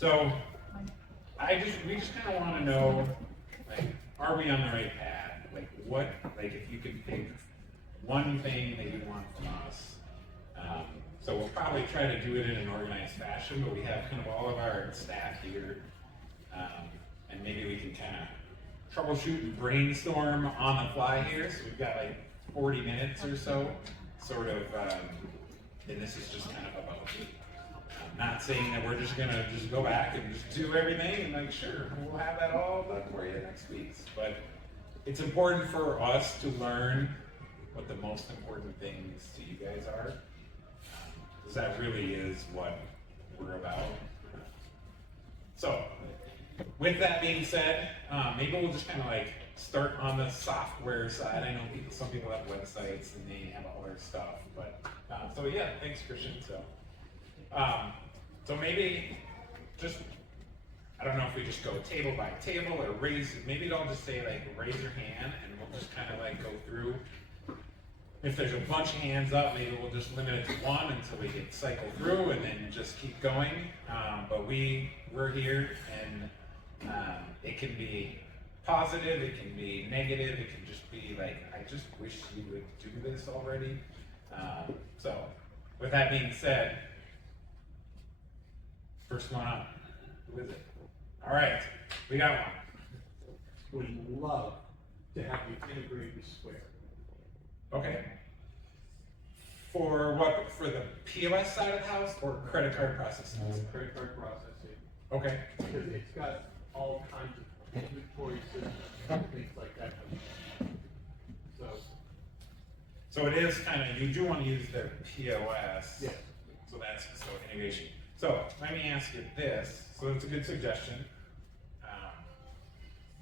So we just kind of want to know, like, are we on the right path? Like if you could pick one thing that you want from us. So we'll probably try to do it in an organized fashion, but we have kind of all of our staff here, and maybe we can kind of troubleshoot and brainstorm on the fly here. So we've got like 40 minutes or so, sort of, and this is just kind of about. Not saying that we're just gonna just go back and just do everything and like, sure, we'll have that all done for you next week. But it's important for us to learn what the most important things to you guys are, because that really is what we're about. So, with that being said, maybe we'll just kind of like start on the software side. I know some people have websites and they have all their stuff, but so yeah, thanks, Christian. So maybe just, I don't know if we just go table by table or maybe I'll just say like raise your hand and we'll just kind of like go through. If there's a bunch of hands up, maybe we'll just limit it to one until we get cycled through and then just keep going. But we're here, and it can be positive, it can be negative, it can just be like, I just wish you would do this already. So with that being said, first one up. Who is it? All right, we got one. Would love to have you integrate with Square. Okay. For what? For the POS side of the house or credit card processing? Credit card processing. Okay. Because it's got all kinds of inventory systems and things like that. So it is kind of, you do want to use their POS. Yes. So that's integration. So let me ask you this. So it's a good suggestion. I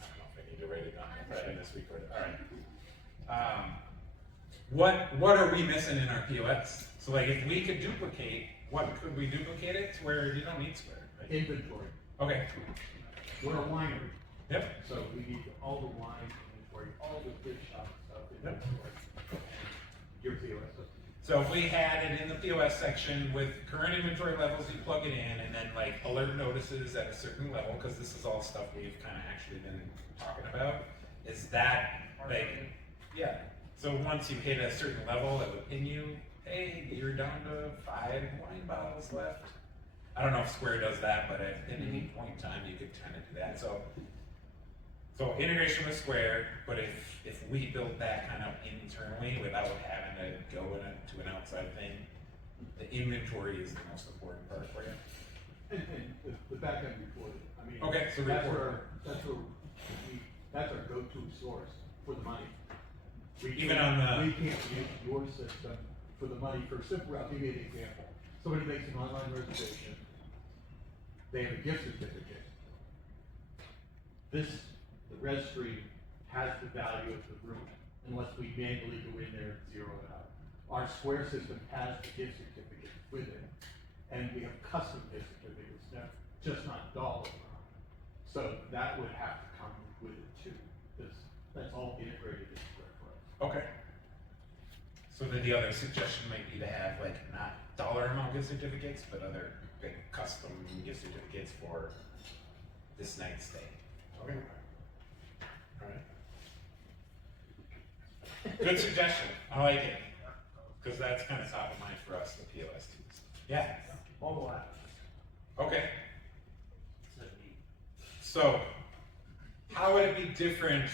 don't know if I need to write it down. Right in this week. All right. What are we missing in our POS? So like if we could duplicate, what could we duplicate it to where you don't need Square? Right? Inventory. Okay. We're a winery. Yep. So we need all the wine inventory, all the gift shop stuff inventory. Your POS system. So if we had it in the POS section with current inventory levels, you plug it in, and then like alert notices at a certain level, because this is all stuff we've kind of actually been talking about, is that like, yeah. So once you hit a certain level, it would ping you, hey, you're down to 5 wine bottles left. I don't know if Square does that, but at any point in time, you could kind of do that. So integration with Square, but if we built that kind of internally without having to go to an outside thing, the inventory is the most important part for you. And the back-end reporting. I mean, Okay, so that's report. that's our go-to source for the money. We Even can't use your system for the money for simple. I'll give you an example. Somebody makes an online reservation. They have a gift certificate. The rezStream has the value of the room unless we manually go in there and zero it out. Our Square system has the gift certificate with it, and we have custom gift certificates now, just not dollar amount. So that would have to come with it too, because that's all integrated in Square for us. Okay. So then the other suggestion might be to have like not dollar amount gift certificates, but other like custom gift certificates for this night's stay. Okay. All right. Good suggestion. I like it. Because that's kind of top of mind for us, the POS too. Yeah. Mobile app. Okay. So, how would it be different?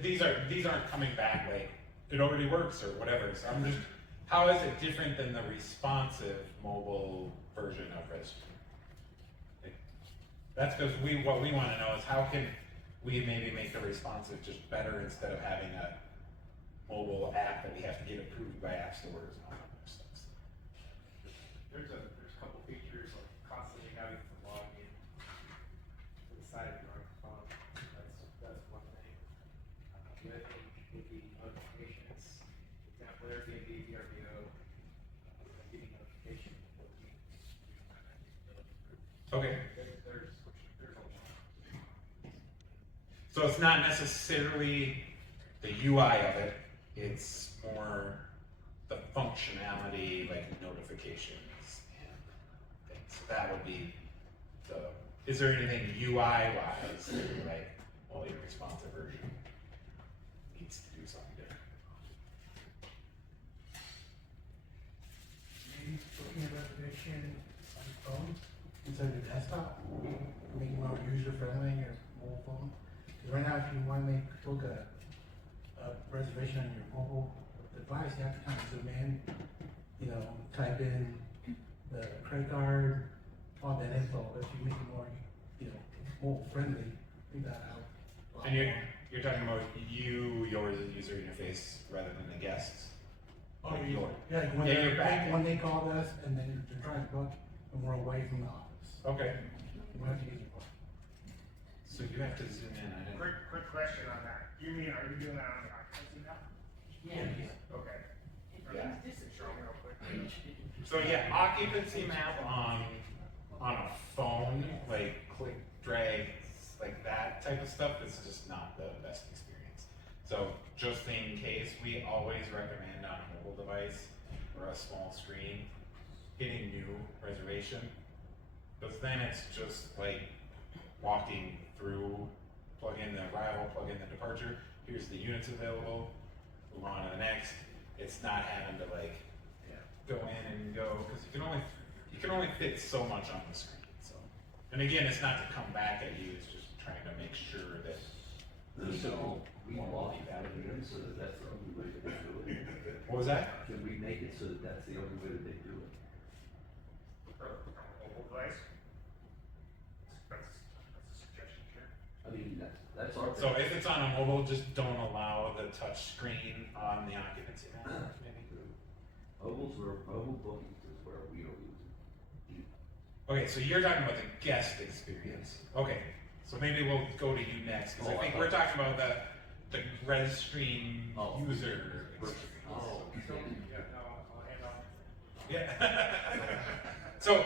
These aren't coming back like it already works or whatever. So I'm just, how is it different than the responsive mobile version of rezStream? Like, that's because what we want to know is how can we maybe make the responsive just better instead of having a mobile app that we have to get approved by app stores and all that other stuff. There's a couple features like constantly having to log in to the side of your phone. That's one thing. The other thing would be notifications. Example, Airbnb, VRBO, getting notification before you. Okay. There's a lot. So it's not necessarily the UI of it, it's more the functionality, like notifications and things. So that would be is there anything UI wise that you're like, well, your responsive version needs to do something different? Maybe booking a reservation on your phone instead of your desktop, make it more user friendly on your mobile phone. Because right now, if you want to book a reservation on your mobile device, you have to kind of zoom in, you know, type in the credit card, all that info. If you make it more, you know, mobile friendly, leave that out. a lot And more. you're talking about yours as user interface rather than the guests? Oh, Like yeah, your- yeah, when yeah, your back end. when they called us and then they're trying to book and we're away from the office. Okay, We have to use your phone. so you have to zoom in, I didn't. Quick question on that. You mean, are you doing that on the occupancy map? Okay. Yeah. Show me real quick. So yeah, occupancy map on a phone, like click, drag, like that type of stuff is just not the best experience. So just in case, we always recommend on a mobile device or a small screen, hitting new reservation. Because then it's just like walking through, plug in the arrival, plug in the departure, here's the units available, move on to the next. It's not having to like go in and go, because you can only fit so much on the screen. So, and again, it's not to come back at you, it's just trying to make sure that So we lock that in so that that's the only way that they do it. what was that? Can we make it so that that's the only way that they do it? Mobile device? That's a suggestion, sure. I mean, that's our. So if it's on a mobile, just don't allow the touch screen on the occupancy map, maybe. Mobile bookings is where we are losing. Okay, so you're talking about the guest experience. Okay, so maybe we'll go to you next, because I think we're talking about the rezStream Oh. user experience. Oh, Yeah, no, I'll hand off. Yeah.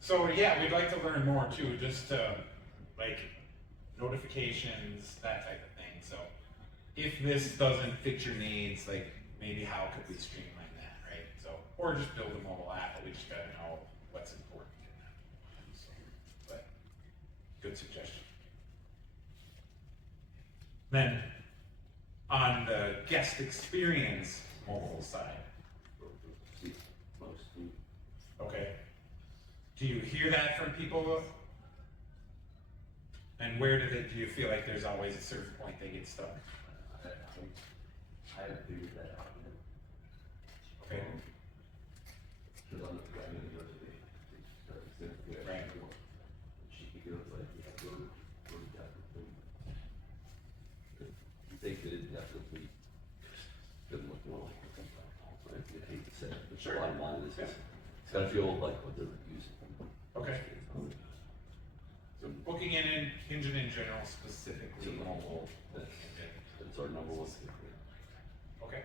So yeah, we'd like to learn more too, just like notifications, that type of thing. So if this doesn't fit your needs, like maybe how could we streamline that, right? So, or just build a mobile app, but we just gotta know what's important in that. So, but good suggestion. Then on the guest experience mobile side, Most do. okay. Do you hear that from people? And where do you feel like there's always a certain point they get stuck? I haven't figured that out yet. Okay. Cause I'm not driving the reservation. Right. She could go like, yeah, go to definitely. You think that it definitely doesn't look more like a right? You hate to say it, but the Sure. bottom line is Yeah. it's gotta feel like what they're using. Okay. So booking engine in general, specifically mobile. That's our number one thing. Okay.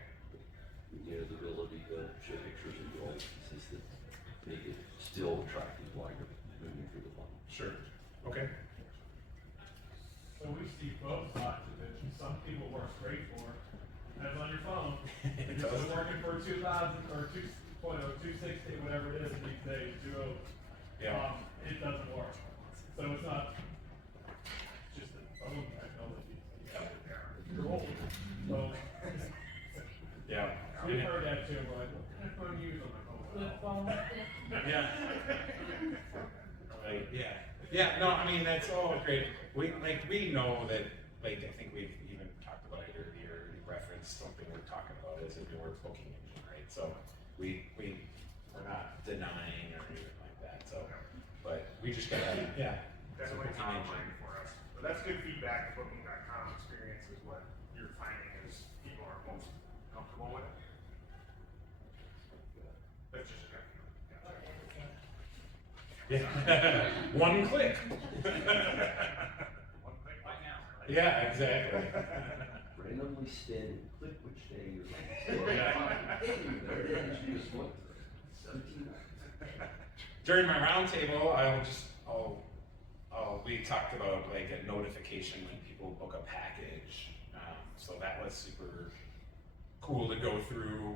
You know, the ability to show pictures and do all these pieces that make it still attractive while you're moving through the funnel. Sure. Okay. So we see both sides of it, and some people works great for, depends on your phone. It If does. it's working for 2000 or 2.260, whatever it is these days, Yeah. it doesn't work. So it's not just the phone technology. You're old, so Yeah. we've heard that too, we're like, what kind of phone do you use on my phone? Flip phone? Yeah. Right, yeah. Yeah, no, I mean, that's all great. We know that, like, I think we've even talked about it earlier, you referenced something we're talking about is a newer booking engine, right? So we're not denying or anything like that, so, but we just gotta, yeah. So Definitely booking top of engine. mind for us. But that's good feedback. The Booking.com experience is what you're finding is people are most comfortable with. That's just a gut feeling. Yeah. One click. One click right now. Yeah, exactly. Randomly stand and click which day you're like. Yeah. Hey, there it is, you just went 17. During my roundtable, we talked about like a notification when people book a package. So that was super cool to go through,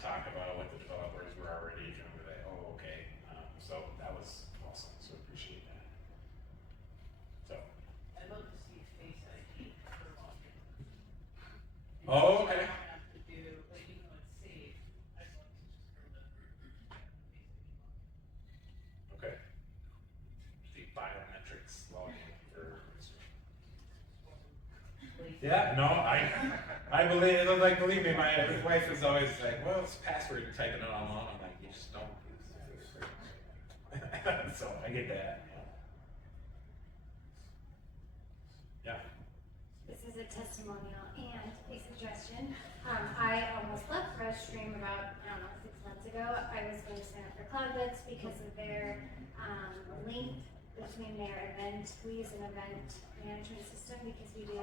talk about what the developers were already doing with it. Oh, okay. So that was awesome. So appreciate that. Yeah, no, I believe it. Like, believe me, my wife is always like, "Well, it's password. You're typing it all along." I'm like, "You just don't use it." So I get that. Yeah. This is a testimonial and a suggestion. I almost left rezStream about, I don't know, 6 months ago. I was going to sign up for Cloudlets because of their link between their event. We use an event management system because we do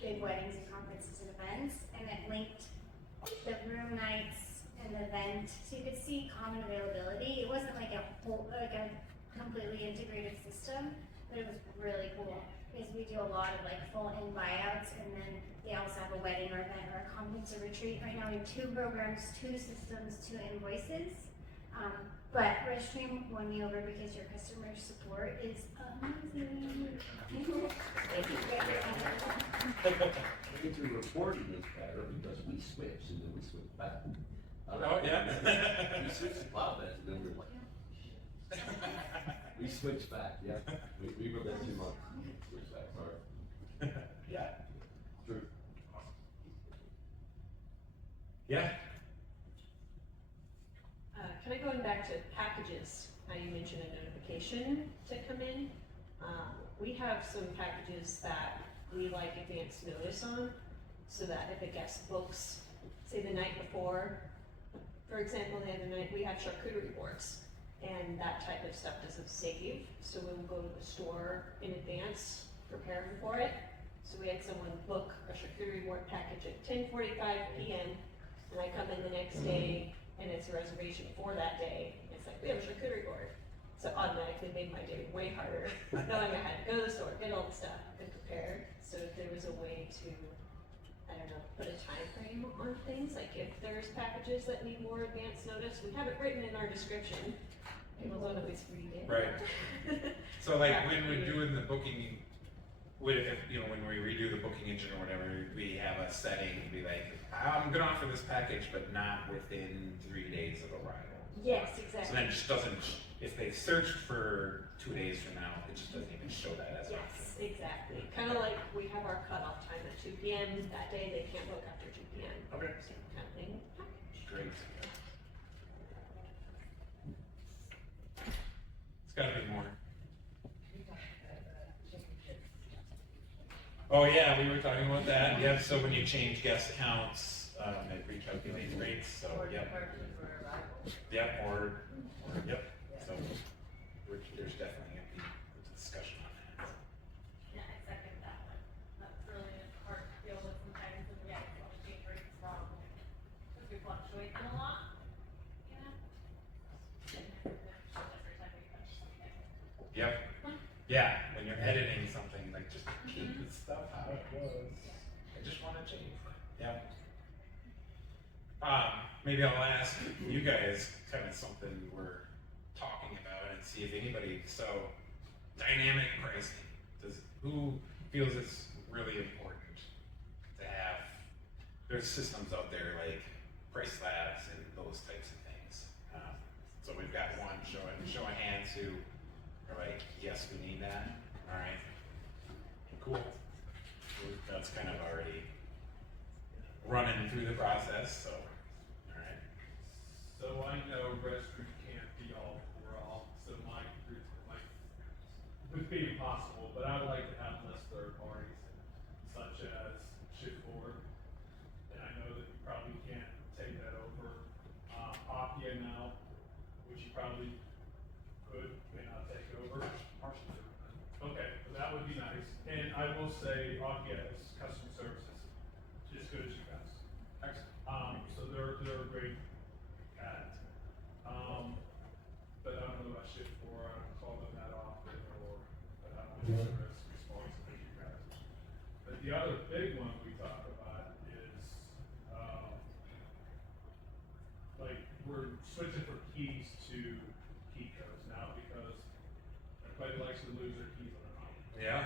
big weddings and conferences and events, and it linked the room nights and the event, so you could see common availability. It wasn't like a completely integrated system, but it was really cool because we do a lot of like full in buyouts, and then they also have a wedding or event or a conference or retreat. Right now we have 2 programs, 2 systems, 2 invoices. But rezStream won me over because your customer support is amazing. Thank you. It's a reporting is better because we switch and then we switch back. Oh, yeah. We switch to Cloudlets and then we're like, we switch back, yeah. We were there 2 months. Switch back, sorry. Yeah. True. Yeah. Kind of going back to packages, how you mentioned a notification to come in. We have some packages that we like advance notice on, so that if a guest books, say the night before, for example, the other night we had charcuterie boards, and that type of stuff doesn't save, so we will go to the store in advance, preparing for it. So we had someone book a charcuterie board package at 10:45 p.m., and I come in the next day, and it's a reservation for that day. It's like, we have a charcuterie board. So automatically made my day way harder, knowing I had to go to the store, get all the stuff, and prepare. So if there was a way to, I don't know, put a time frame on things, like if there's packages that need more advance notice, we have it written in our description. People don't always read it. Right. So like when we're doing the booking, when we redo the booking engine or whatever, we have a setting to be like, I'm gonna offer this package, but not within 3 days of arrival. Yes, So exactly. then it just doesn't, if they searched for 2 days from now, it just doesn't even show that as an option. Yes, exactly. Kind of like we have our cutoff time at 2 p.m. That day they can't book after 2 p.m. Okay. Same kind of thing. Great. It's gotta be more. Oh yeah, we were talking about that. Yep, so when you change guest counts, it recalculates rates, so yep. Yep, or yep, so there's definitely a discussion on that. Yeah, I second that one. That's really hard to deal with sometimes, and yeah, it's all change rates from, because we fluctuate them a lot, you know? Every time we touch something. Yep, yeah, when you're editing something, like just keep the stuff how it was. I just wanna change, yep. Maybe I'll ask you guys kind of something we're talking about and see if anybody, so dynamic pricing, who feels it's really important to have, there's systems out there like Price Labs and those types of things. So we've got one show of hands who are like, yes, we need that, all right, cool. That's kind of already running through the process, so. So I know rezStream can't be all for all, so my would be impossible, but I would like to have less third parties, such as Shift4, and I know that you probably can't take that over. Apia now, which you probably could, may not take over. Okay, well, that would be nice, and I will say Apia has customer services, as good as you guys. Excellent. So they're great at, but I don't know about Shift4, I don't call them that often, but I don't know if they're as responsive as you guys. But the other big one we talk about is, like, we're switching from keys to key codes now because everybody likes to lose their keys on their phone. Yeah.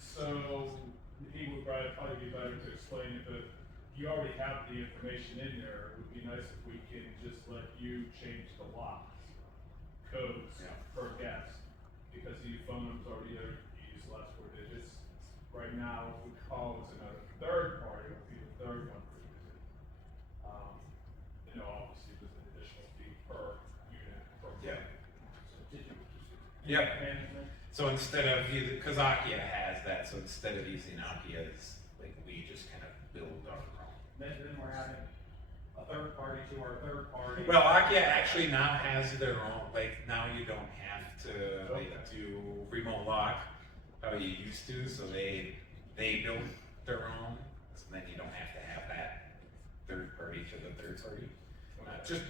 So, he would probably be better to explain it, but you already have the information in there. It would be nice if we can just let you change the locks, codes Yeah. per guest, because the phone number's already there, you use the last 4 digits. right now, we call this another third party, would be the third one for using. You know, obviously, there's an additional fee per unit, per. Yeah. Unit Yep. management. So instead of using, because Akia has that, so instead of using Akia's, like, we just kind of build our own. Then we're adding a third party to our third party. Well, Akia actually now has their own, like, now you don't have to, like, do remote lock how you used to, so they build their own, so then you don't have to have that third party to the third party.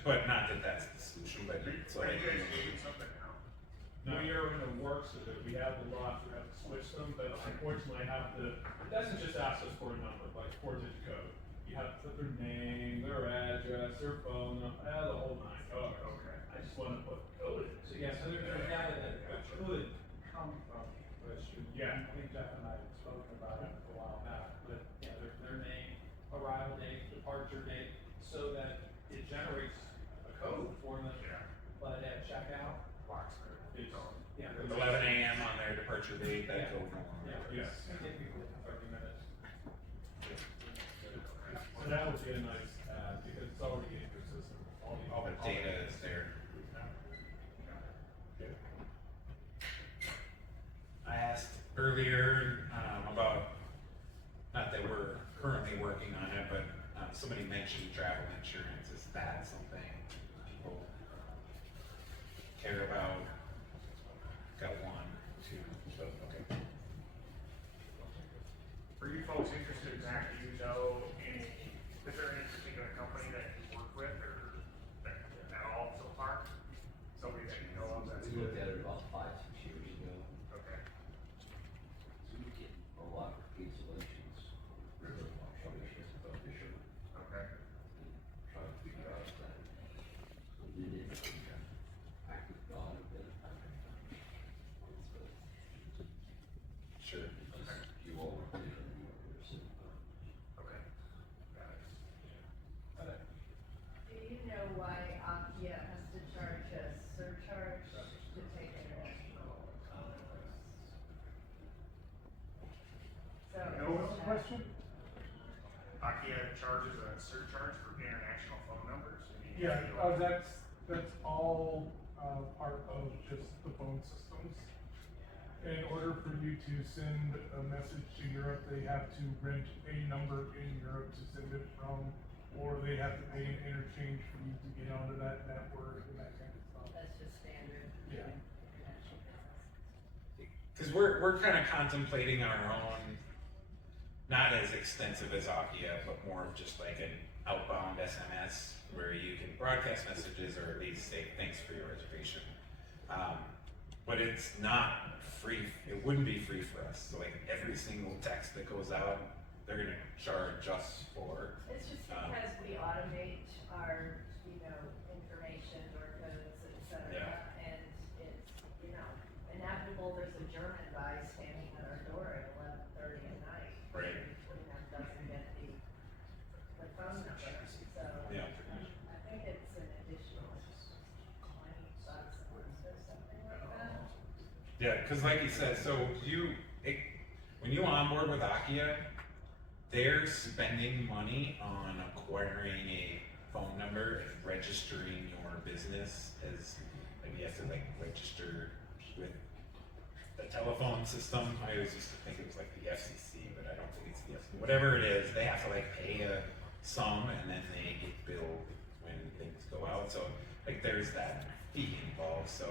But not that that's the solution, but so Are they you guys doing something now? No, you're in the works of it, we have the locks, we have to switch them, but unfortunately I have to, it doesn't just ask us for a number, like 4-digit code. You have to put their name, their address, their phone, the whole nine. Oh, okay. I just wanna put code in. So yeah, so there's data that could come from, which, Yeah. I think Jeff and I have spoken about it a while back, but yeah, their name, arrival date, departure date, so that it generates a code for them. Yeah. But at checkout, Locks are, it's, yeah. 11 a.m. on their departure date, that Yeah. code no longer. Yeah, Yes. typically 30 minutes. so that would be a nice add, because it's already in your system, All the data is there. I asked earlier about, not that we're currently working on it, but somebody mentioned travel insurance. Is that something people care about? Got one, two, so, okay. For you folks interested in that, do you know any, is there any particular company that you work with or that at all so far? Somebody that you know of that's We looked good? at it about 5-6 years ago, Okay. so we get a lot of cancellations, really, probably should have about this year, Okay. trying to figure out that. We did it, active God, a bit. Sure. You all were there, and you were sitting there. Okay. Got it. Do you know why Akia has to charge a surcharge to take international callers? So. You know what's the question? Akia charges a surcharge for international phone numbers? I mean, Yeah, you know- that's all, part of just the phone systems. In order for you to send a message to Europe, they have to rent a number in Europe to send it from, or they have to pay an interchange fee to get onto that network and that kind of stuff. That's just standard. Yeah. international business. Because we're kind of contemplating our own, not as extensive as Akia, but more of just like an outbound SMS where you can broadcast messages or at least say thanks for your reservation. But it's not free. It wouldn't be free for us. So like every single text that goes out, they're gonna charge us for. It's just because we automate our, information or codes, et cetera, Yeah. and it's, inevitable, there's a German guy standing at our door at 11:30 at night. Right. Doesn't get the phone number, so. Yeah. I think it's an additional $20 a month or something like that. Yeah, because like you said, so when you onboard with Akia, they're spending money on acquiring a phone number and registering your business as, like you have to like register with the telephone system. I always used to think it was like the FCC, but I don't think it's the FCC. Whatever it is, they have to like pay a sum and then they get billed when things go out. So like there's that fee involved. So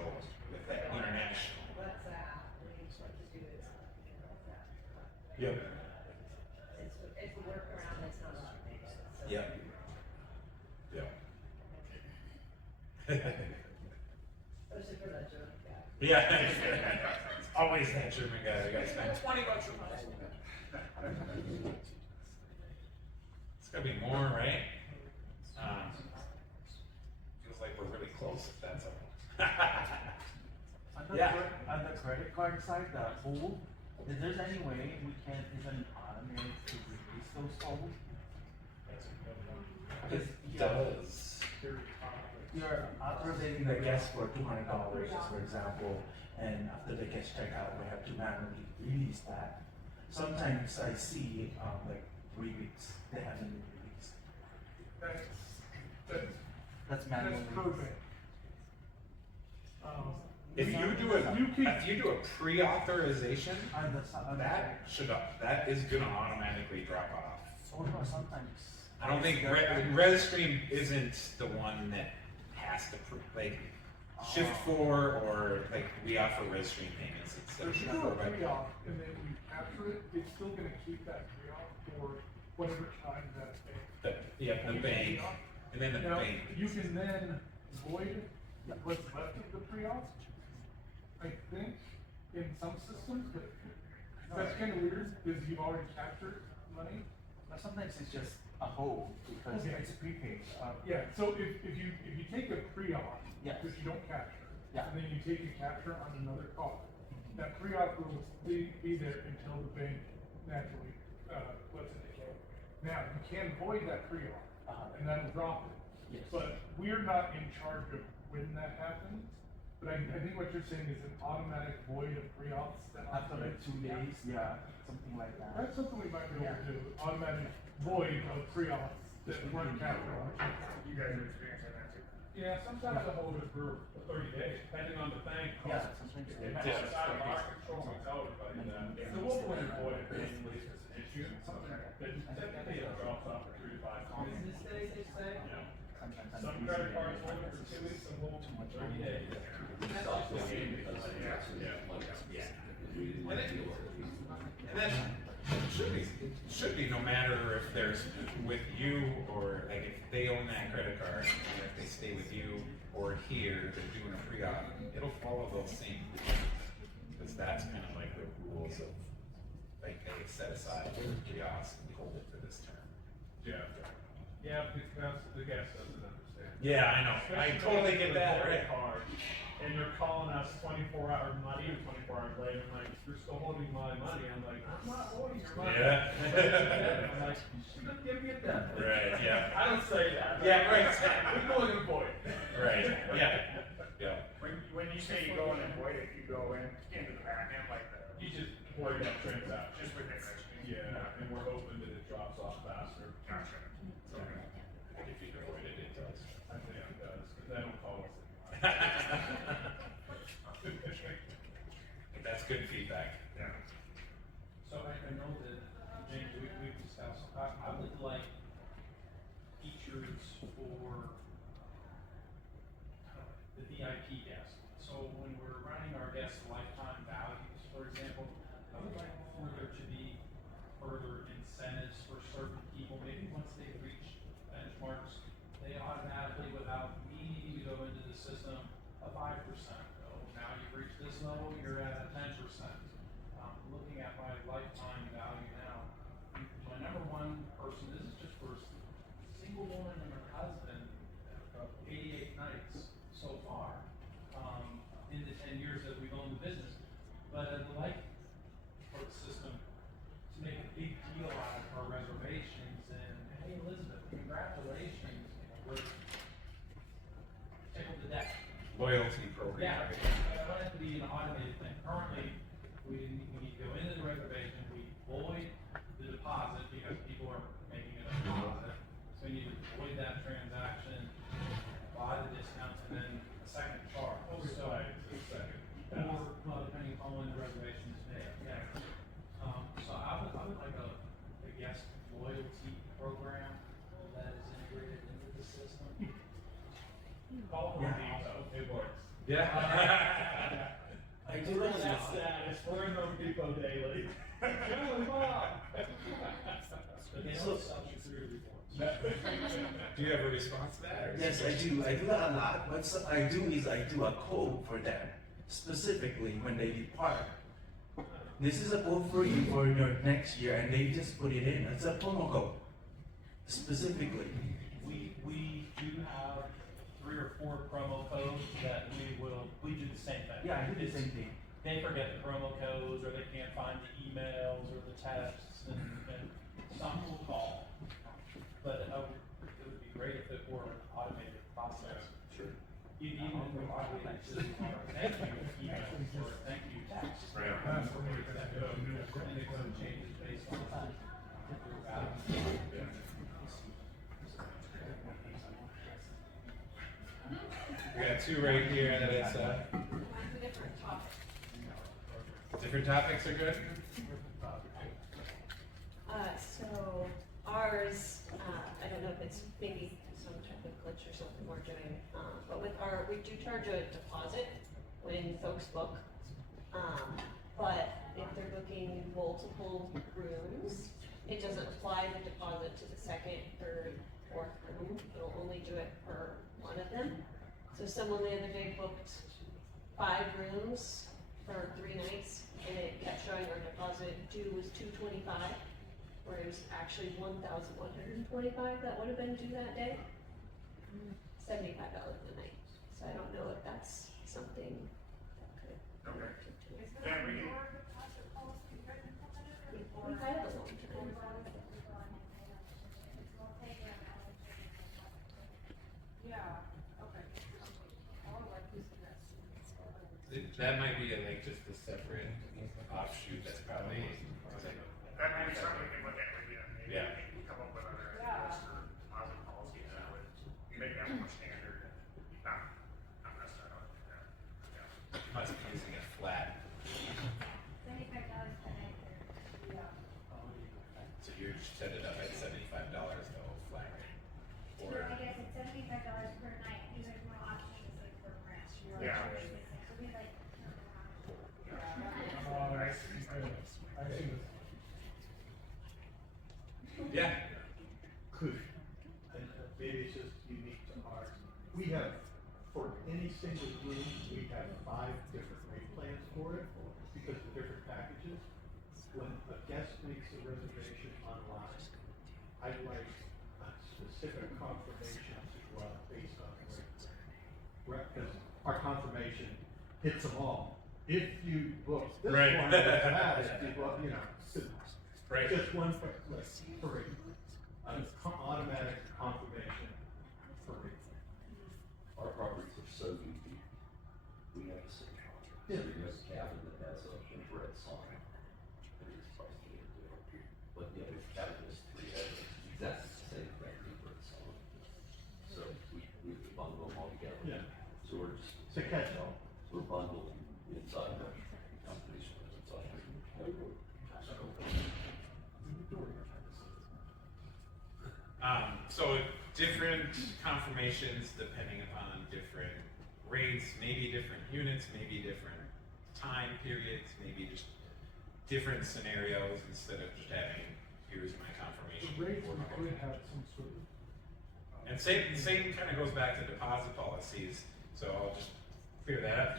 with that international. WhatsApp, what you do is, WhatsApp. Yep. It's a workaround that's not automated, so. Yep. Yep. Especially for that German guy. Yeah. It's always that German guy that got spent. $20 a month. It's gotta be more, right? Feels like we're really close if that's all. Yeah. On the credit card side, the hold, is there any way we can even automate to release those holds? Because Does. you're authorizing the guest for $200, just for example, and after the guest check out, we have to manually release that. sometimes I see, like 3 weeks, they haven't been released. That's That's manually. that's perfect. If you do if you do a pre-authorization, that is gonna automatically drop off. Oh no, sometimes. I don't think rezStream isn't the one that has to like shift for or like we offer rezStream payments instead of If you shift do a for. pre-op and then you capture it, it's still gonna keep that pre-op for whatever time that bank. The bank, and then the Now, bank. you can then void what's left of the pre-op, I think, in some systems, but that's kinda weird, because you've already captured money. But sometimes it's just a hold because Okay. it's prepaid. Yeah, so if you take a pre-op, Yes. which you don't capture, Yeah. and then you take a capture on another card, that pre-op will be there until the bank naturally, lets it decay. Now, you can void that pre-op, and that'll drop it. Yes. But we're not in charge of when that happens, but I think what you're saying is an automatic void of pre-ops that. After like 2 days, yeah, something like that. That's something we might be able to do, automatic void of pre-ops that weren't captured. You guys are experiencing that too. Yeah, sometimes Sometimes I hold it for 30 days, depending on the bank. Yeah, sometimes It's it outside of our control, I tell everybody that. So we'll go and avoid it manually if it's an issue. But typically it drops off for 3 to 5 business days, they say. Yeah. Sometimes I'm Some busy credit there. cards hold it for 2 weeks, some hold it for 30 days. That's Stop just the this game. because it's money. Yeah. We didn't And it- deal with it. And that should be no matter if there's with you or like if they own that credit card and if they stay with you or here, they're doing a pre-op, it'll follow those same rules. Because that's kind of like the rules of like they set aside for the pre-ops and we hold it for this term. Yeah. Yeah, because the guest doesn't understand. Yeah, I know. I totally get that, right? Card, and you're calling us 24 hours, not even 24 hours later, like, you're still holding my money. I'm like, I'm not holding your money. Yeah. I'm like, you should have given me a debt. Right, yeah. I don't say that. Yeah, right. We go in and void. Right, yeah, yeah. When you say you go in and void it, you go into the back end like the. You just void that transaction. Just within rezStream. Yeah, and we're hoping that it drops off faster. Gotcha. Okay. If you avoid it, it does. I think it does, because they don't call us anymore. That's good feedback. Yeah. So I know that, James, we've discussed, I would like features for the VIP guest. So when we're running our guest lifetime values, for example, I would like for there to be further incentives for certain people, maybe once they reach benchmarks, they automatically, without needing to go into the system, a 5%. Oh, now you've reached this level, you're at a 10%. Looking at my lifetime value now, my number one person, this is just for a single woman and her husband, 88 nights so far, in the 10 years that we've owned the business. But I'd like for the system to make a big deal out of our reservations and, hey, Elizabeth, congratulations, we're tickled to death. Loyalty program. Yeah, I want it to be an automated thing. Currently, we need to go into the reservation, we void the deposit because people are making a deposit. So we need to void that transaction, buy the discount, and then a second charge. So, or, well, depending upon when the reservation is made, yeah. So I would like a guest loyalty program that is integrated into the system. Call them Depot, it works. Yeah. I do know That status, we're in Home Depot daily. Julie, Bob. But they don't sell you through reforms. Do you have a response to that? Or Yes, I do. I do that a lot. What I do is I do a code for them, specifically when they depart. This is a code for you for your next year, and they just put it in. It's a promo code, specifically. We do have 3 or 4 promo codes that we do the same thing. Yeah, I do the same thing. They forget the promo codes, or they can't find the emails or the texts, and some will call. But it would be great if it were an automated process. Sure. Even if we probably just thank you email or thank you text. Right. That's what we're That gonna do. make some changes based on that. We got two right here that it's, Different topics. different topics are good? So ours, I don't know if it's maybe some type of glitch or something we're doing, but with our, we do charge a deposit when folks book. But if they're booking multiple rooms, it doesn't apply the deposit to the second, third, fourth room. It'll only do it for one of them. So someone the other day booked 5 rooms for 3 nights, and it kept showing our deposit due was $225, where it was actually $1,125 that would have been due that day. $75 a night. So I don't know if that's something that could. Okay. Is Yeah, we there can- more deposit policy you guys implemented? We had it a long time. Yeah, okay. I'll like this. That might be like just a separate offshoot, that's probably. That may be something we can look at, maybe, maybe Yeah. we can come up with other Yeah. ideas for deposit policies that would make that more standard and not mess that up. Yeah. Must be using a flat, $75 per night. Yeah. so you set it up at $75 the whole flat rate. So Or, I guess it's $75 per night, you have no options like for rent. Yeah. So we like, I see, I see this. yeah, Could, and maybe it's just unique to ours, we have, for any single room, we have 5 different rate plans for it, because of the different packages. When a guest makes a reservation online, I'd like a specific confirmation to go out based on the rate. Right, because our confirmation hits them all. If you book this Right. one, it's that, if you book, right. just one list for rate. Automatic confirmation for rate. Our properties are so unique, we have the same contract. So Yeah. you have a cabin that has a red sign, and it's supposed to be a different, but the other cabin is 3 bedrooms, exactly the same thing, red sign. So we bundle them all together. Yeah. So we're just. It's a catch-all. We're bundled inside the companies, inside. So different confirmations depending upon different rates, maybe different units, maybe different time periods, maybe just different scenarios instead of just having, here's my confirmation. The rates, before we the could booking. have some sort of. And same kind of goes back to deposit policies, so I'll just clear that up.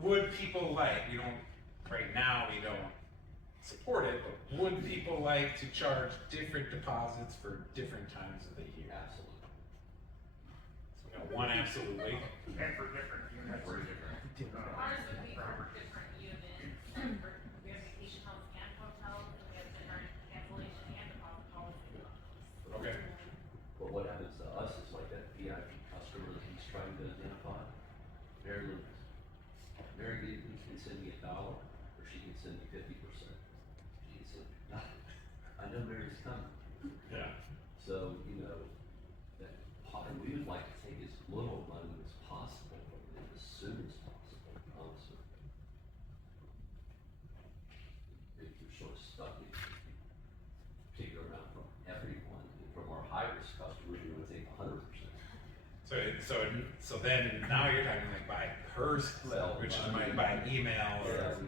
Would people like, we don't, right now, we don't support it, but would people like to charge different deposits for different times of the year? Absolutely. So, one absolutely. And for different units. For different. Ours would be for different units, and we have vacation homes and hotels, and we have different cancellation and deposit policies. Okay. But what happens to us is like that VIP customer that he's trying to identify. Mary can send me $1, or she can send me 50%. She can send me nothing. I know Mary's coming. Yeah. So, we would like to take as little money as possible, and as soon as possible, honestly. If you're sort of stuck, if you take it around from everyone, from our high-risk customers, we would take 100%. So then now you're talking like by person, Well, which is by email Yeah, or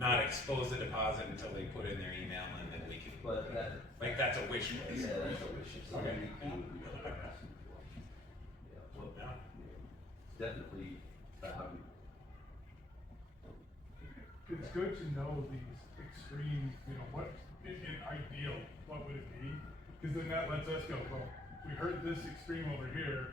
not expose the deposit until they put in their email and then we can, but that, like that's a wish list. yeah, that's a wish. So Okay. we would be asking for. Yeah, well, Yeah. definitely value. It's good to know these extreme, what, in ideal, what would it be? Because then that lets us go, well, we heard this extreme over here.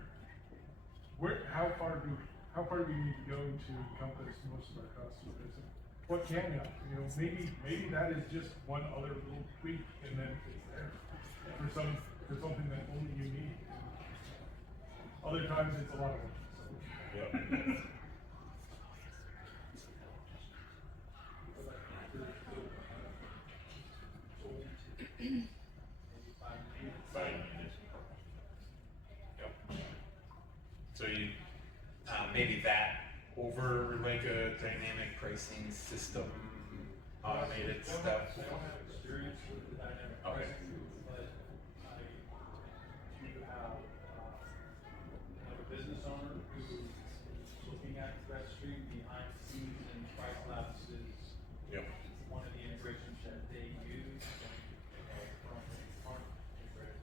How far do we need to go to encompass most of our customers? And what can we offer? Maybe that is just one other little tweak, and then it's there for something that only you need. Other times it's a lot of work. So. Yep. Yep. So you, maybe that over like a dynamic pricing system, automated I don't stuff. have- I don't have experience with the dynamic Okay. pricing, but I do have, a business owner who is looking at rezStream behind the scenes, and Price Labs is Yep. one of the integrations that they use from Mark integrated.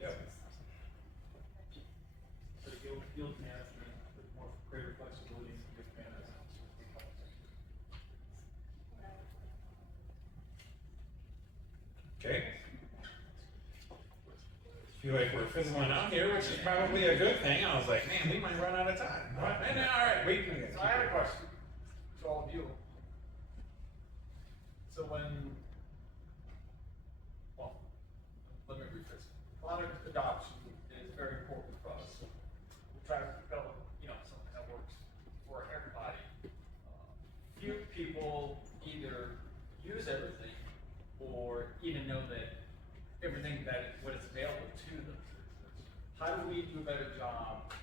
Yep. So yield management with more greater flexibility in yield management. Okay. Feel like we're fizzling out here, which is probably a good thing. I was like, man, we might run out of time. But, all right, we can. So I have a question to all of you. So well, let me rephrase it. Product adoption is very important for us. We try to develop, something that works for everybody. Few people either use everything or even know that what is available to them. How do we do a better job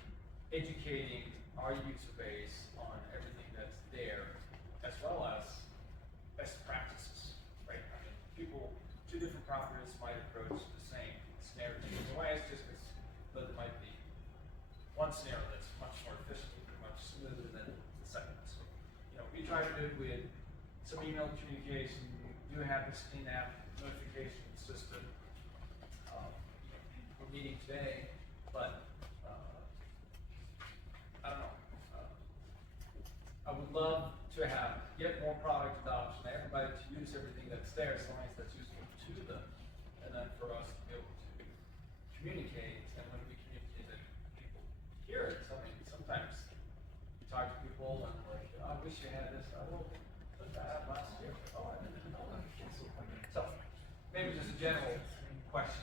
educating our user base on everything that's there, as well as best practices, right? I mean, two different properties might approach the same scenario in different ways, just because there might be one scenario that's much more efficient, much smoother than the second. So, we try to do it with some email communication. We do have this in-app notification system. We're meeting today, but I don't know. I would love to get more product adoption, everybody to use everything that's there as long as that's useful to them, and then for us to be able to communicate, and when we communicate that people hear it. I mean, sometimes you talk to people and like, I wish you had this. I will put that out last year. Oh, I didn't know that. So maybe just a general question.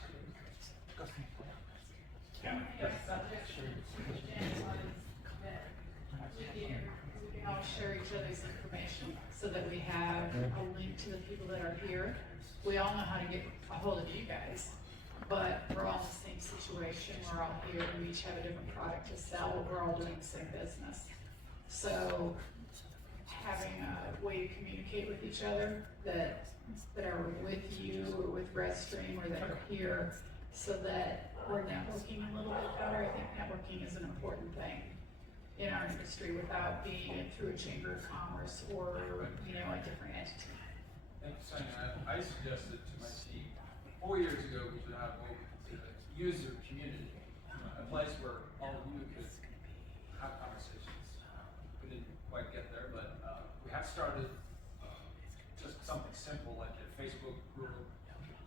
Yeah. We can all share each other's information so that we have a link to the people that are here. We all know how to get a hold of you guys, but we're all in the same situation. We're all here. We each have a different product to sell, but we're all doing the same business. So having a way to communicate with each other that are with you or with rezStream or that are here, so that we're networking a little bit better. I think networking is an important thing in our industry without being it through a chamber of commerce or, a different entity. Thank you for saying that. I suggested to my team 4 years ago we should have a user community, a place where all of you could have conversations. We didn't quite get there, but we have started just something simple like a Facebook group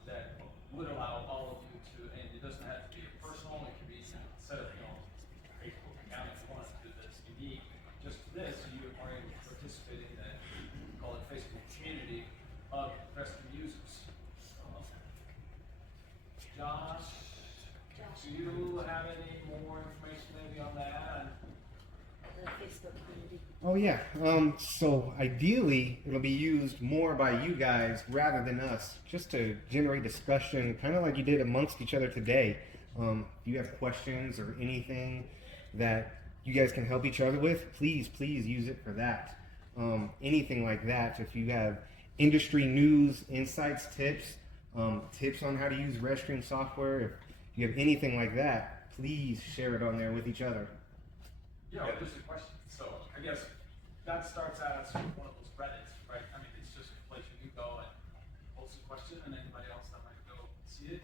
that would allow all of you to, and it doesn't have to be personal, it can be set up, Facebook account if you want to do this unique, just this, so you are able to participate in that, call it Facebook community of rezStream users. Josh, do you have any more information maybe on that? The Facebook community. Oh yeah. So ideally, it'll be used more by you guys rather than us, just to generate discussion, kind of like you did amongst each other today. If you have questions or anything that you guys can help each other with, please use it for that. Anything like that. If you have industry news, insights, tips on how to use rezStream software, if you have anything like that, please share it on there with each other. Yeah, just a question. So I guess that starts out as one of those Reddits, right? I mean, it's just a place where you go and post a question, and anybody else that might go see it.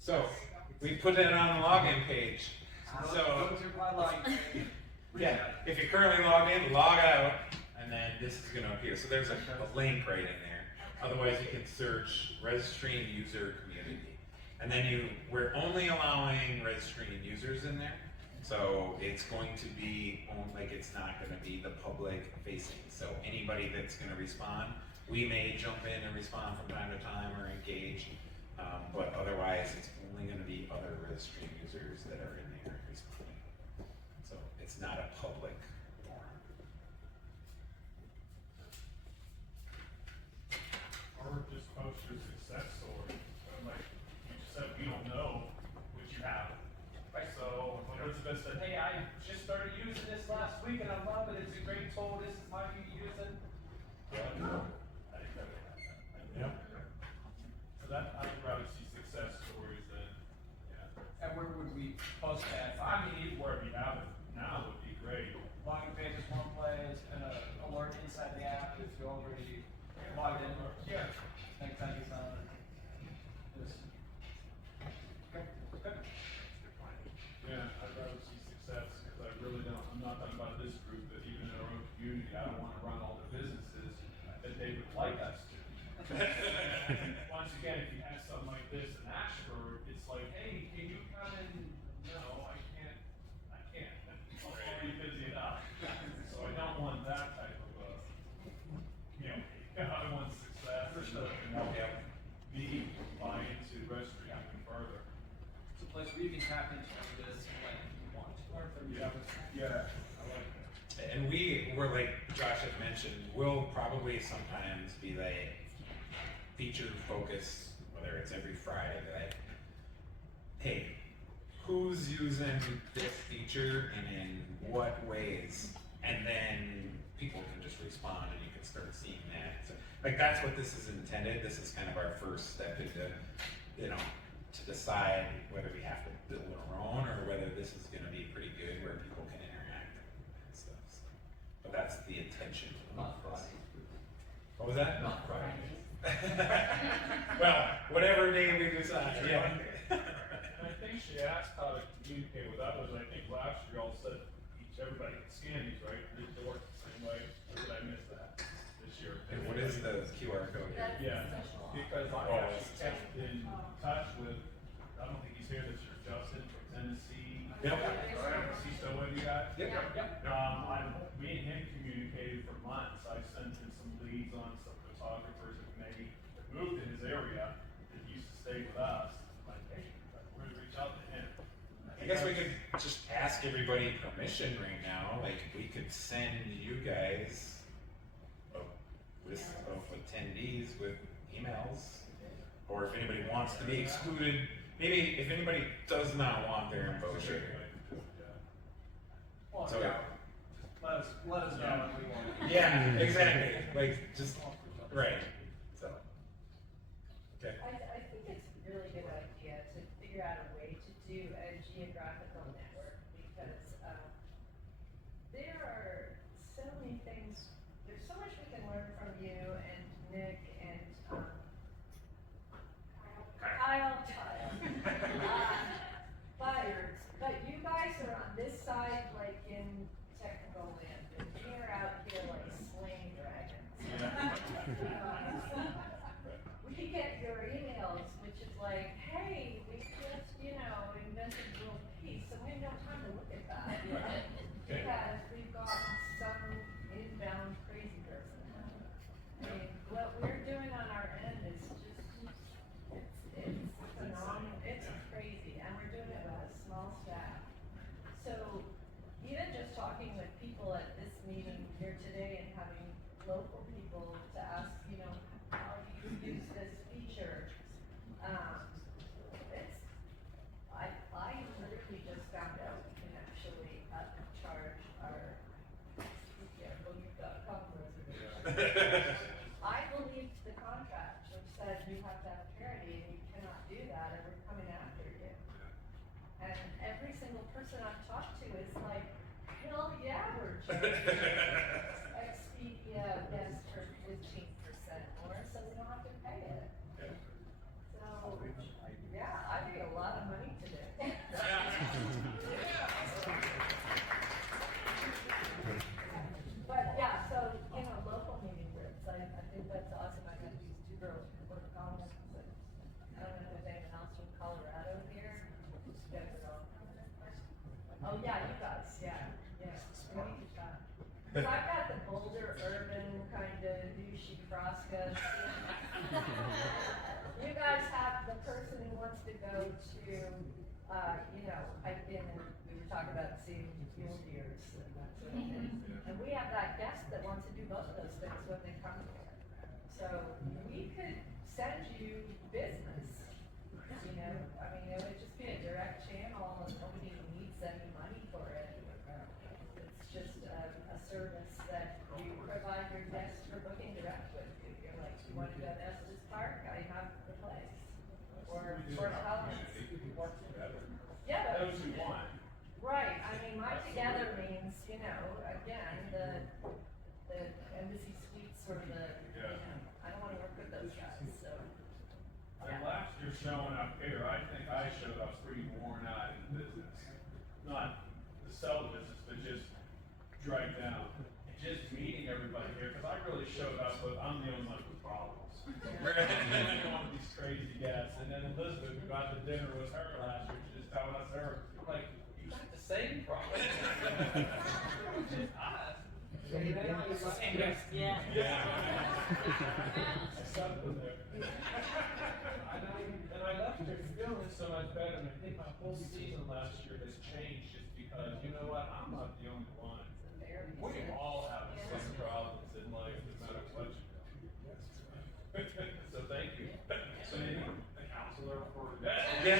So we put it on the login page. So Go to my login page. yeah, if you currently log in, log out, and then this is going to appear. So there's a link right in there. Otherwise, you can search rezStream user community, and then we're only allowing rezStream users in there. So it's going to be it's not going to be the public facing. So anybody that's going to respond, we may jump in and respond from time to time or engage. But otherwise, it's only gonna be other rezStream users that are in there responding. So it's not a public forum. Or just post your success story. Like you just said, we don't know what you have. Right. So Elizabeth said, hey, I just started using this last week and I love it. It's a great tool. This is how you use it. I think that would happen. Yeah. So that, I would rather see success stories than, And where would we post that? I mean, even where we have it now would be great. Login page is one place, and a alert inside the app if you already logged in. Yeah. Next time you sign in. Yes. Okay, good. Yeah, I'd rather see success, because I really don't, I'm not talking about this group, but even in our own community, I don't wanna run all the businesses that they would like us to. Once again, if you have something like this in Ashford, it's like, hey, can you come in? No, I can't, I'm already busy enough. So I don't want that type of, I want success, and help me buy into rezStream even further. It's a place where you can tap into this when you want to learn from you. Yeah, I like that. And we're like Josh had mentioned, we'll probably sometimes be like feature focused, whether it's every Friday, like, hey, who's using this feature and in what ways? And then people can just respond and you can start seeing that. So, like, that's what this is intended. This is kind of our first step into, to decide whether we have to build our own or whether this is gonna be pretty good where people can interact and stuff. So, but that's the intention. Not Friday. What was that? Not Friday. Well, whatever day we decide, yeah. And I think she asked how to communicate with others. I think last year y'all said everybody can scan these, right? They work the same way. Or did I miss that this year? And what is the QR code here? Yeah, because I actually kept in touch with, I don't think he's here this year, Justin from Tennessee. Yep. Right, is he still with you guys? Yep. Me and him communicated for months. I sent him some leads on some photographers that maybe moved in his area that used to stay with us. Like, hey, we're gonna reach out to him. I guess we could just ask everybody permission right now, like, we could send you guys a list of attendees with emails, or if anybody wants to be excluded, maybe if anybody does not want their info shared. Well, So, yeah. Let us know if we want. yeah, exactly, like, just, right, so. Okay. I think it's a really good idea to figure out a way to do a geographical network because there are so many things, there's so much we can learn from you and Nick and Kyle. But you guys are on this side like in technical land and we're out here like slaying dragons. We get your emails, which is like, hey, we just, invented world peace, so we have no time to look at that. Because we've got some inbound crazy person. I mean, what we're doing on our end is just, it's phenomenal, it's crazy, and we're doing it with a small staff. So, even just talking with people at this meeting here today and having local people to ask, how do you use this feature? I literally just found out we can actually charge our book.com reservation. I believed the contract, which said you have to have parity and you cannot do that, and we're coming after you. And every single person I've talked to is like, hell yeah, we're charging Expedia guest for 15% more, so we don't have to pay it. So, yeah, I made a lot of money today. But yeah, so, local meeting groups, I think that's awesome. I got these two girls from Fort Collins. I don't know if there's anyone else from Colorado here. You guys are all. Oh, yeah, you guys, yeah. We need to chat. 'Cause I've got the Boulder urban kind of douchey Frosca. You guys have the to, you know, and we were talking about seeing mule deers and that sort of thing. And we have that guest that wants to do both of those things when they come here. So we could send you business, you know, I mean, it would just be a direct channel and nobody needs any money for it. It's just a service that you provide your guests for booking direct with you. You're like, you want to go to Estes Park? I have the place. Or Fort Collins. Yeah, but, Those who want. right, I mean, my together means, you know, again, the embassy suite sort of you know, I don't wanna work with those guys, so. And last year showing up here, I think I showed up pretty worn out in the business. Not to sell the business, but just drive down. And just meeting everybody here, because I really showed up, but I'm the only one with problems. And then I go on these crazy guests, and then Elizabeth, who got to dinner with her last year, she just telling us her, I'm like, you got the same problem. Which is us. Yeah. Something there. And I left here feeling so much better, and I think my whole season last year has changed just because, you know what, I'm not the only one. We all have the same problems in life, no matter what you do. So thank you. So maybe the counselor for. Yeah.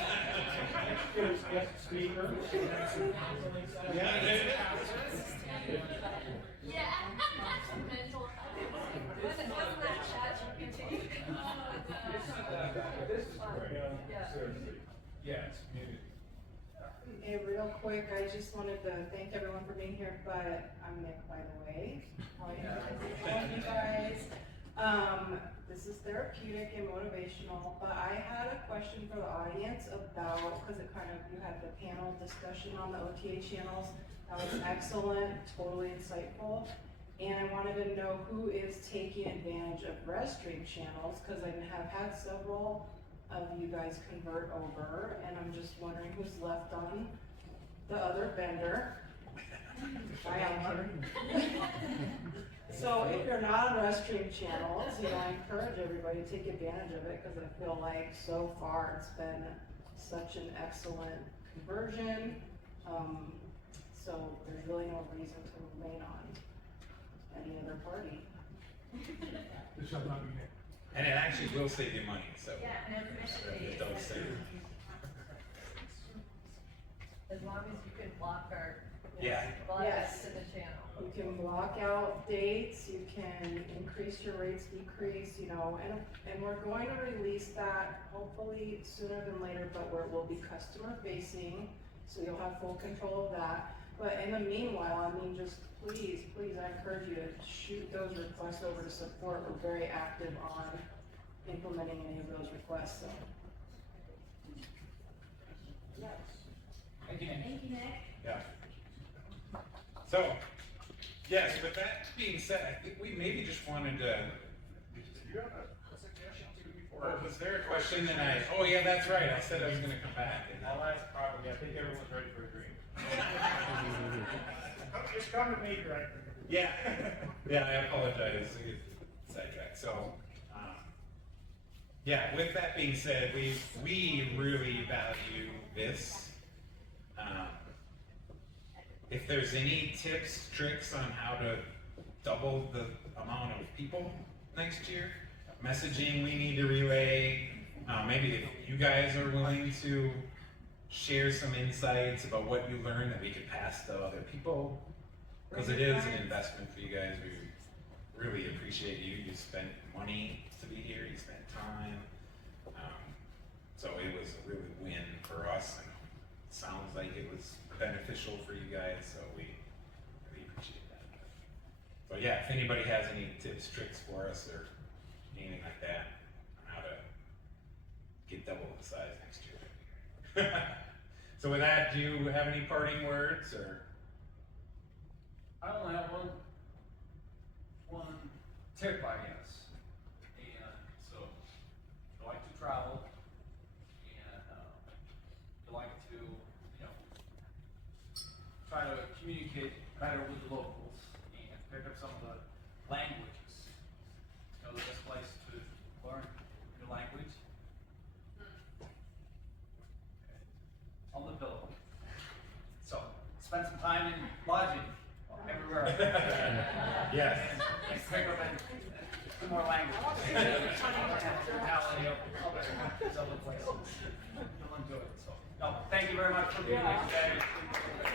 Guest speaker. Yeah. Mental health. Wasn't that ChatGPT? It's not that bad. This is great. Yeah. Seriously. Yeah, it's community. Hey, real quick, I just wanted to thank everyone for being here, but I'm Nick, by the way. How are you guys? This is therapeutic and motivational, but I had a question for the audience about, because it kind of, you had the panel discussion on the OTA channels. That was excellent, totally insightful. And I wanted to know who is taking advantage of rezStream channels, because I have had several of you guys convert over, and I'm just wondering who's left on the other vendor. I am kidding. So if you're not on rezStream channels, you know, I encourage everybody to take advantage of it, because I feel like so far it's been such an excellent conversion. So there's really no reason to remain on any other party. This shall not be named. And it actually will save you money, so. Yeah, and It does save. as long as you can block our, Yeah. block Yes. us to the channel. You can block out dates, you can increase your rates, decrease, you know, and we're going to release that hopefully sooner than later, but where it will be customer facing, so you'll have full control of that. But in the meanwhile, I mean, just please, I encourage you to shoot those requests over to support. We're very active on implementing any of those requests, so. Thank you. Thank you, Nick. Yeah. So, yes, with that being said, I think we maybe just wanted to. Did you have a suggestion too before? Or was there a question and oh yeah, that's right, I said I was gonna come back. And I'll ask probably, I think everyone's ready for a drink. It's coming to me, Director. Yeah, yeah, I apologize, I get sidetracked, so, yeah, with that being said, we really value this. If there's any tips, tricks on how to double the amount of people next year, messaging we need to relay, maybe if you guys are willing to share some insights about what you learned that we could pass to other people, because it is an investment for you guys. We really appreciate you. You spent money to be here, you spent time. So it was a really win for us, and it sounds like it was beneficial for you guys, so we really appreciate that. So yeah, if anybody has any tips, tricks for us, or anything like that, on how to get double the size next year. So with that, do you have any parting words, or? I only have one tip, I guess. And so, if you like to travel, and you like to, try to communicate better with the locals and pick up some of the languages. The best place to learn your language Europe. Yes. Pick up some more language. Mentality of other places. You'll enjoy it. So, no, thank you very much for being here today.